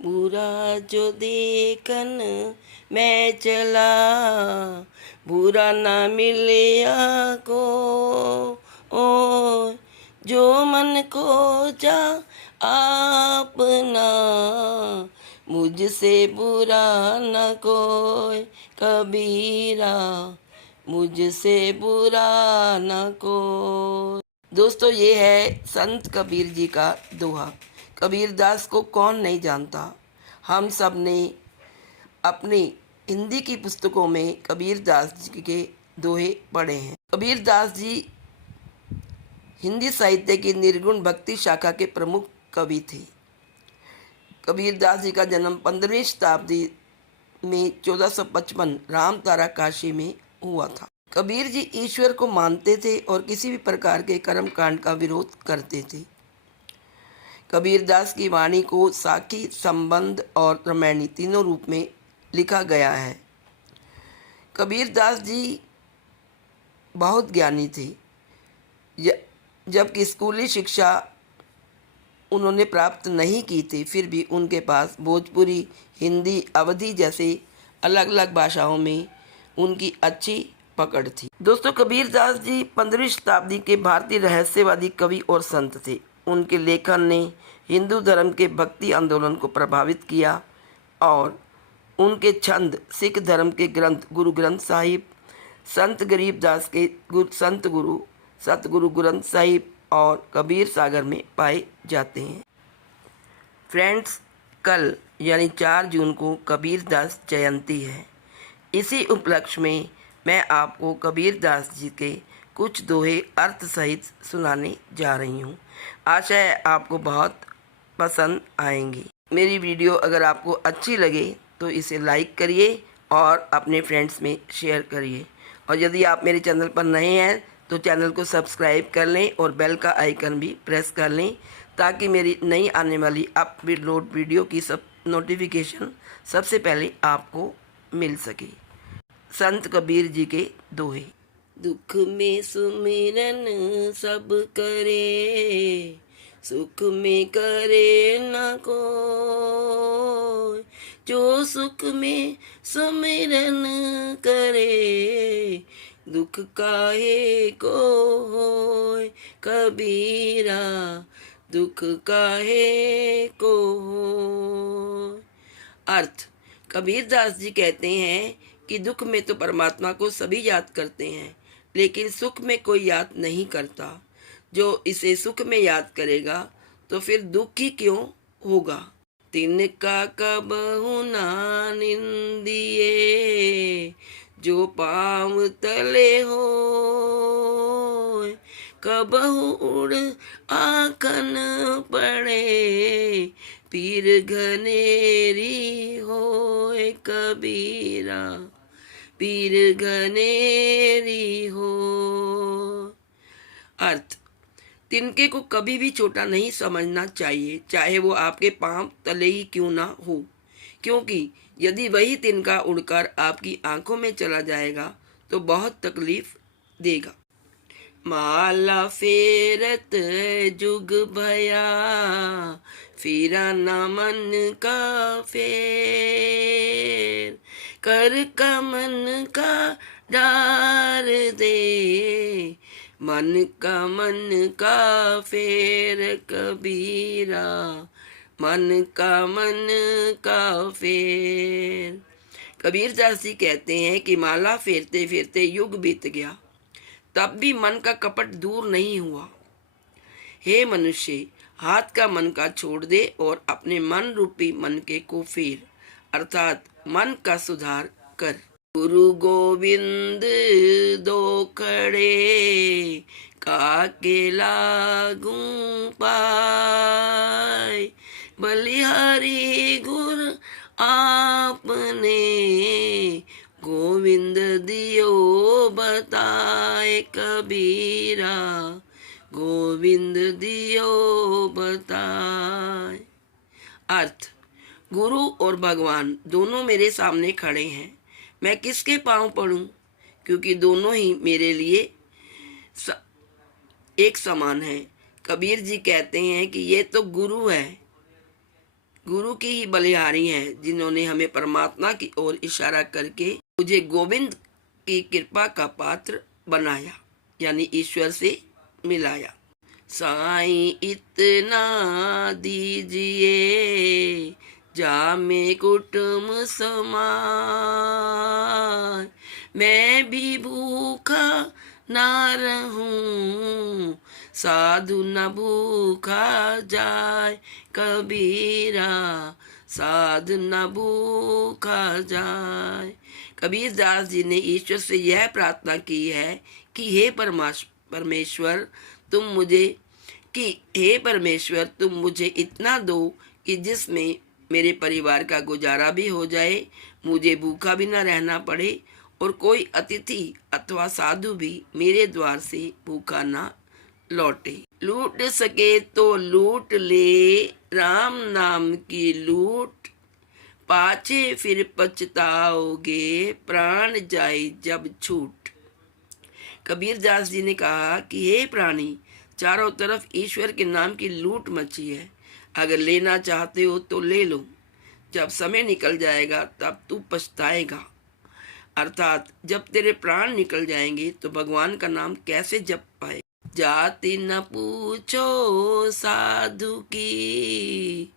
बुरा जो देखन मैं चला, बुरा ना मिलिया को। ओ जो मन को जा आपना, मुझसे बुरा न कोई कबीरा, मुझसे बुरा न कोई। दोस्तों, ये है संत कबीर जी का दोहा। कबीरदास को कौन नहीं जानता। हम सब ने अपनी हिंदी की पुस्तकों में कबीरदास जी के दोहे पढ़े हैं। कबीरदास जी हिंदी साहित्य की निर्गुण भक्ति शाखा के प्रमुख कवि थे। कबीरदास जी का जन्म 15वीं शताब्दी में 1455 रामतारा काशी में हुआ था। कबीर जी ईश्वर को मानते थे और किसी भी प्रकार के कर्म कांड का विरोध करते थे। कबीरदास की वाणी को साखी, संबंध और रामायणी तीनों रूप में लिखा गया है। कबीरदास जी बहुत ज्ञानी थे। जबकि स्कूली शिक्षा उन्होंने प्राप्त नहीं की थी, फिर भी उनके पास भोजपुरी, हिंदी, अवधी जैसे अलग अलग भाषाओं में उनकी अच्छी पकड़ थी। दोस्तों, कबीरदास जी 15वीं शताब्दी के भारतीय रहस्यवादी कवि और संत थे। उनके लेखन ने हिंदू धर्म के भक्ति आंदोलन को प्रभावित किया और उनके छंद सिख धर्म के ग्रंथ गुरु ग्रंथ साहिब, संत गरीबदास के सतगुरु ग्रंथ साहिब और कबीर सागर में पाए जाते हैं। फ्रेंड्स, कल यानी 4 जून को कबीरदास जयंती है। इसी उपलक्ष्य में मैं आपको कबीरदास जी के कुछ दोहे अर्थ सहित सुनाने जा रही हूँ। आशा है आपको बहुत पसंद आएंगी। मेरी वीडियो अगर आपको अच्छी लगे तो इसे लाइक करिए और अपने फ्रेंड्स में शेयर करिए। और यदि आप मेरे चैनल पर नए हैं तो चैनल को सब्सक्राइब कर लें और बेल का आइकन भी प्रेस कर लें, ताकि मेरी नई आने वाली अपलोड वीडियो की नोटिफिकेशन सबसे पहले आपको मिल सके। संत कबीर जी के दोहे। दुख में सुमिरन सब करे, सुख में करे न कोई। जो सुख में सुमिरन करे, दुख काहे को होय कबीरा, दुख काहे को होय। अर्थ। कबीरदास जी कहते हैं कि दुख में तो परमात्मा को सभी याद करते हैं, लेकिन सुख में कोई याद नहीं करता। जो इसे सुख में याद करेगा तो फिर दुख ही क्यों होगा। तिनका कबहु ना निंदिए, जो पाँव तले हो। कबहु उड़ आँखन पड़े, पीर घनेरी होय कबीरा, पीर घनेरी हो। अर्थ। तिनके को कभी भी छोटा नहीं समझना चाहिए, चाहे वो आपके पांव तले ही क्यों ना हो, क्योंकि यदि वही तिनका उड़कर आपकी आंखों में चला जाएगा तो बहुत तकलीफ देगा। माला फेरत जुग भया, फिरा न मन का फेर। कर का मन का डार दे, मन का फेर कबीरा, मन का फेर। कबीरदास जी कहते हैं कि माला फेरते फेरते युग बीत गया, तब भी मन का कपट दूर नहीं हुआ। हे मनुष्य, हाथ का मन का छोड़ दे और अपने मन रूपी मन के को फेर, अर्थात मन का सुधार कर। गुरु गोविंद दो खड़े, काके लागू पाय। बलिहारी गुर आपने, गोविंद दियो बताए कबीरा, गोविंद दियो बताए। अर्थ। गुरु और भगवान दोनों मेरे सामने खड़े हैं, मैं किसके पांव पड़ूं, क्योंकि दोनों ही मेरे लिए एक समान है। कबीर जी कहते हैं कि ये तो गुरु गुरु की ही बलिहारी हैं जिन्होंने हमें परमात्मा की ओर इशारा करके मुझे गोविंद की कृपा का पात्र बनाया, यानी ईश्वर से मिलाया। साईं इतना दीजिए जामे कुटुम समाय, मैं भी भूखा ना रहूं साधु न भूखा जाए कबीरा, साधु न भूखा जाए। कबीर दास जी ने ईश्वर से यह प्रार्थना की है कि हे परमेश्वर तुम मुझे इतना दो कि जिसमें मेरे परिवार का गुजारा भी हो जाए, मुझे भूखा भी न रहना पड़े और कोई अतिथि अथवा साधु भी मेरे द्वार से भूखा न लौटे। लूट सके तो लूट ले राम नाम की लूट, पाछे फिर पछताओगे प्राण जाए जब छूट। कबीर दास जी ने कहा कि हे प्राणी, चारों तरफ ईश्वर के नाम की लूट मची है। अगर लेना चाहते हो तो ले लो, जब समय निकल जाएगा तब तू पछताएगा। अर्थात जब तेरे प्राण निकल जाएंगे तो भगवान का नाम कैसे जप पाए। जाति न पूछो साधु की,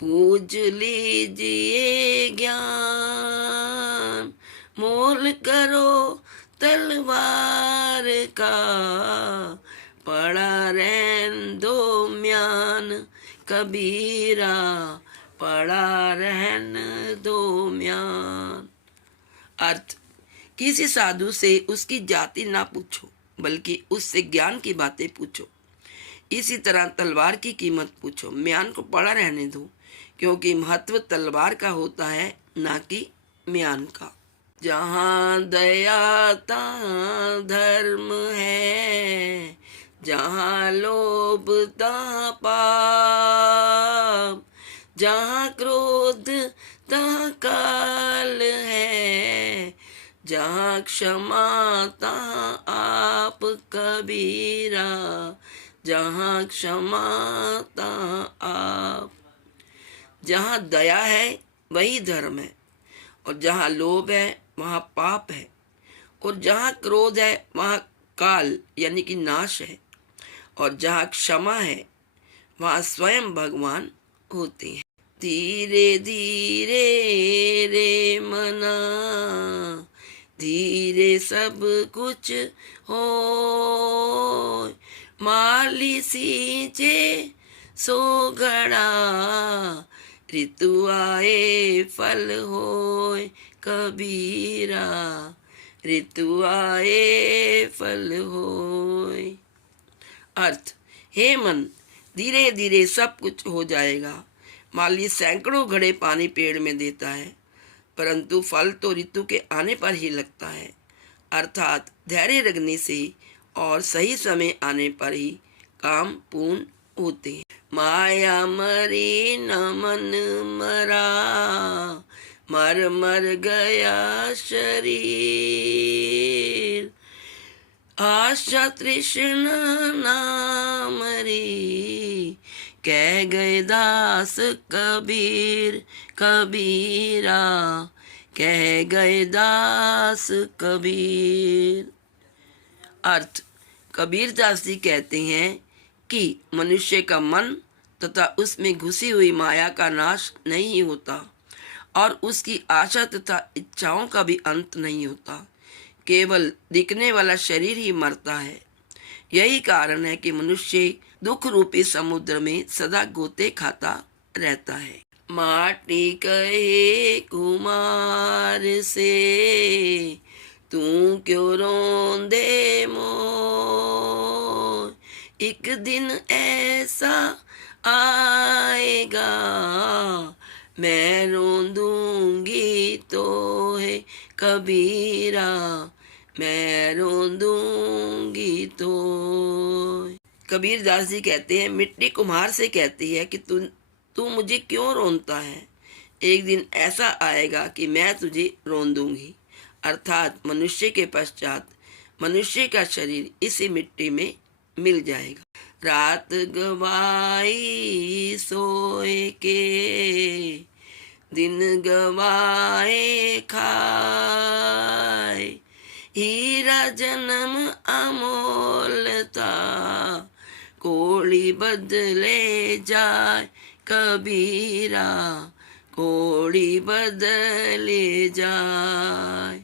पूज लीजिए ज्ञान, मोल करो तलवार का, पड़ा रहन दो म्यान कबीरा, पड़ा रहन दो म्यान। अर्थ, किसी साधु से उसकी जाति ना पूछो, बल्कि उससे ज्ञान की बातें पूछो। इसी तरह तलवार की कीमत पूछो, म्यान को पड़ा रहने दो, क्योंकि महत्व तलवार का होता है, ना कि म्यान का। जहाँ दया तहाँ धर्म है, जहाँ लोभ तहाँ पाप, जहाँ क्रोध तहाँ काल है, जहाँ क्षमा तहाँ आप कबीरा, जहाँ क्षमा तहाँ आप। जहाँ दया है वही धर्म है, और जहाँ लोभ है वहाँ पाप है, और जहाँ क्रोध है वहाँ काल यानी कि नाश है, और जहाँ क्षमा है वहाँ स्वयं भगवान होते हैं। धीरे धीरे रे मना, धीरे सब कुछ हो, माली सींचे सो घड़ा, ऋतु आए फल होए कबीरा, ऋतु आए फल होए। अर्थ, हे मन, धीरे धीरे सब कुछ हो जाएगा। माली सैकड़ों घड़े पानी पेड़ में देता है, परंतु फल तो ऋतु के आने पर ही लगता है। अर्थात धैर्य रखने से और सही समय आने पर ही काम पूर्ण होते हैं। माया मरी न मन मरा, मर मर गया शरीर, आशा तृष्णा ना मरी, कह गए दास कबीर कबीरा, कह गए दास कबीर। अर्थ, कबीर दास जी कहते हैं कि मनुष्य का मन तथा उसमें घुसी हुई माया का नाश नहीं होता, और उसकी आशा तथा इच्छाओं का भी अंत नहीं होता। केवल दिखने वाला शरीर ही मरता है। यही कारण है कि मनुष्य दुख रूपी समुद्र में सदा गोते खाता रहता है। माटी कहे कुमार से, तू क्यों रोंदे मोर, एक दिन ऐसा आएगा, मैं रोंदूंगी तो है कबीरा, मैं रोंदूंगी तो। कबीर दास जी कहते हैं, मिट्टी कुम्हार से कहती है कि तू मुझे क्यों रोनता है, एक दिन ऐसा आएगा कि मैं तुझे रोन दूंगी। अर्थात मनुष्य के पश्चात मनुष्य का शरीर इसी मिट्टी में मिल जाएगा। रात गवाई सोए के, दिन गवाए खाए। हीरा जन्म अमोल था, कोड़ी बदले जाए कबीरा, कोड़ी बदले जाए।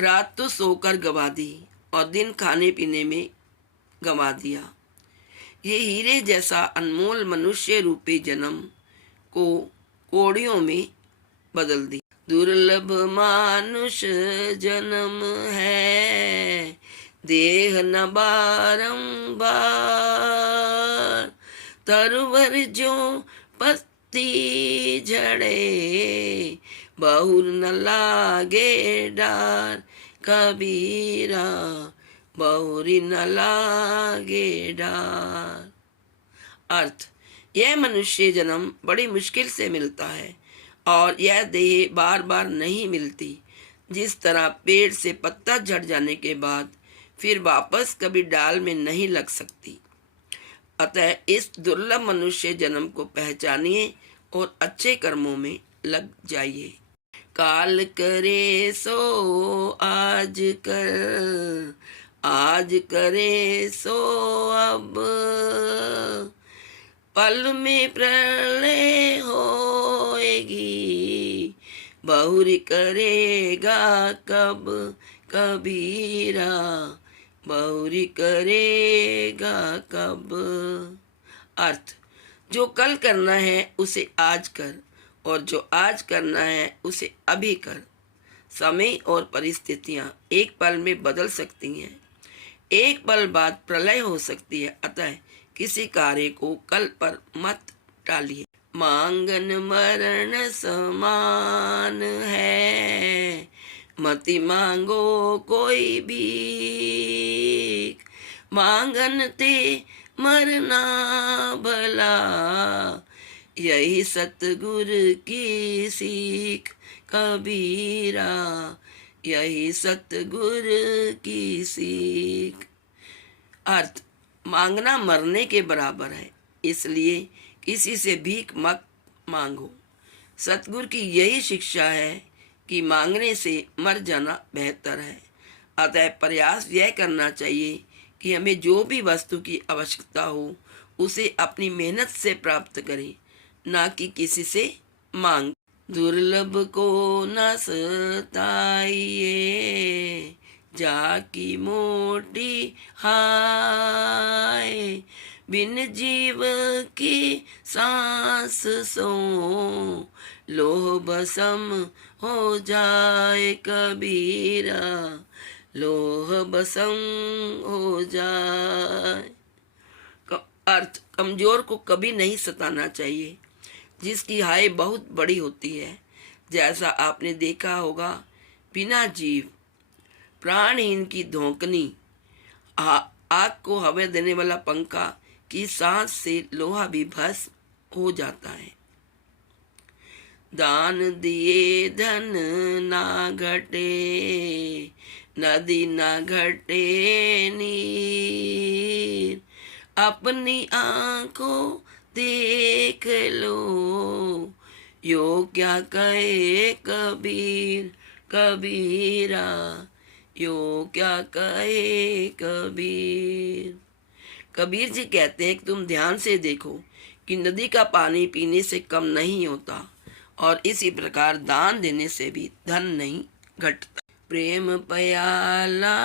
रात तो सोकर गवा दी और दिन खाने पीने में गंवा दिया। ये हीरे जैसा अनमोल मनुष्य रूपी जन्म को कोड़ियों में बदल दी। दुर्लभ मानुष जन्म है, देह न बारंबार, तरवर जो पत्ती झड़े, बहुर न लागे डार कबीरा, बहुरी न लागे डार। अर्थ, यह मनुष्य जन्म बड़ी मुश्किल से मिलता है और यह देह बार बार नहीं मिलती। जिस तरह पेड़ से पत्ता झड़ जाने के बाद फिर वापस कभी डाल में नहीं लग सकती। अतः इस दुर्लभ मनुष्य जन्म को पहचानिए और अच्छे कर्मों में लग जाइए। काल करे सो आज कर, आज करे सो अब, पल में प्रलय होएगी, बहुरी करेगा कब कबीरा, बहुरी करेगा कब। अर्थ, जो कल करना है उसे आज कर और जो आज करना है उसे अभी कर। समय और परिस्थितियां एक पल में बदल सकती हैं, एक पल बाद प्रलय हो सकती है। अतः किसी कार्य को कल पर मत टालिए। मांगन मरण समान है, मति मांगो कोई भीख, मांगन ते मरना भला, यही सतगुर की सीख कबीरा, यही सतगुर की सीख। अर्थ, मांगना मरने के बराबर है, इसलिए किसी से भीख मत मांगो। सतगुरु की यही शिक्षा है कि मांगने से मर जाना बेहतर है। अतः प्रयास यह करना चाहिए कि हमें जो भी वस्तु की आवश्यकता हो उसे अपनी मेहनत से प्राप्त करें, ना कि किसी से मांग। दुर्लभ को न सताइए, जाकी मोटी हाय, बिन जीव की सांस सो, लोह भस्म हो जाए कबीरा, लोह भस्म हो जाए। अर्थ, कमजोर को कभी नहीं सताना चाहिए, जिसकी हाय बहुत बड़ी होती है। जैसा आपने देखा होगा, बिना जीव प्राणहीन की धोकनी, आग को हवा देने वाला पंखा की सांस से लोहा भी भस्म हो जाता है। दान दिए धन ना घटे, नदी ना घटे नीर, अपनी आंखों देख लो, यो क्या कहे कबीर कबीरा, यो क्या कहे कबीर। कबीर जी कहते हैं कि तुम ध्यान से देखो कि नदी का पानी पीने से कम नहीं होता और इसी प्रकार दान देने से भी धन नहीं घटता। प्रेम प्याला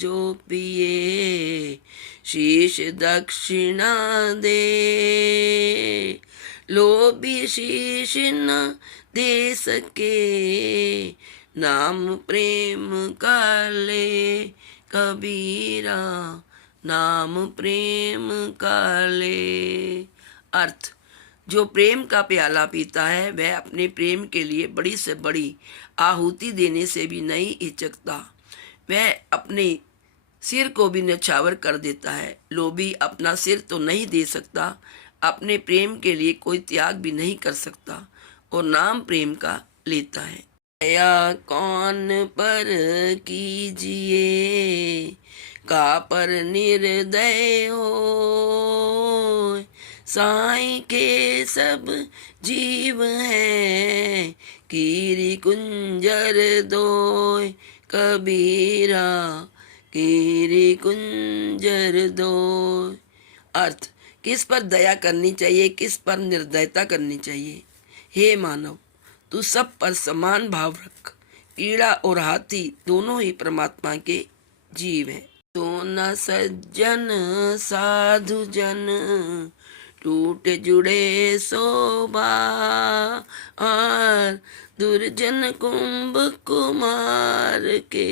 जो पिए, शीश दक्षिणा दे, लोभी शीश न दे सके, नाम प्रेम का ले कबीरा, नाम प्रेम का ले। अर्थ, जो प्रेम का प्याला पीता है वह अपने प्रेम के लिए बड़ी से बड़ी आहुति देने से भी नहीं हिचकता। वह अपने सिर को भी न्यौछावर कर देता है। लोभी अपना सिर तो नहीं दे सकता, अपने प्रेम के लिए कोई त्याग भी नहीं कर सकता और नाम प्रेम का लेता है। दया कौन पर कीजिए, का पर निर्दय हो, साईं के सब जीव है, कीरी कुंजर दोय कबीरा, कीरी कुंजर दोय। अर्थ, किस पर दया करनी चाहिए, किस पर निर्दयता करनी चाहिए। हे मानव, तू सब पर समान भाव रख। कीड़ा और हाथी दोनों ही परमात्मा के जीव हैं। तो न सज्जन साधु जन, टूट जुड़े शोभा, और दुर्जन कुंभ कुमार के,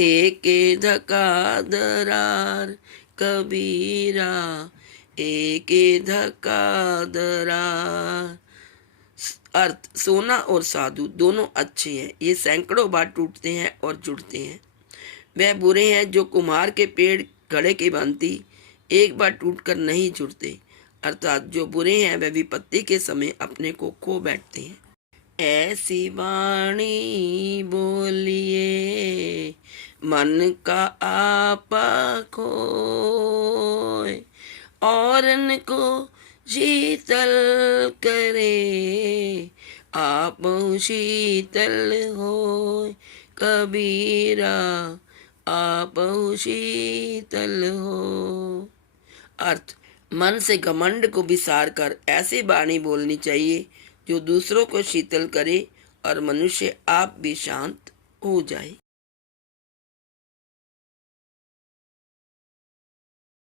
एक धका दरार कबीरा, एक धका दरार। अर्थ, सोना और साधु दोनों अच्छे हैं, ये सैकड़ों बार टूटते हैं और जुड़ते हैं। वह बुरे हैं जो कुम्हार के पेड़ घड़े की भांति एक बार टूटकर नहीं जुड़ते, अर्थात जो बुरे हैं वह विपत्ति के समय अपने को खो बैठते हैं। ऐसी वाणी बोलिए मन का आपा खोए, औरन को शीतल करे, आप शीतल होय कबीरा, आप शीतल हो। अर्थ, मन से घमंड को विसार कर ऐसी वाणी बोलनी चाहिए जो दूसरों को शीतल करे और मनुष्य आप भी शांत हो जाए।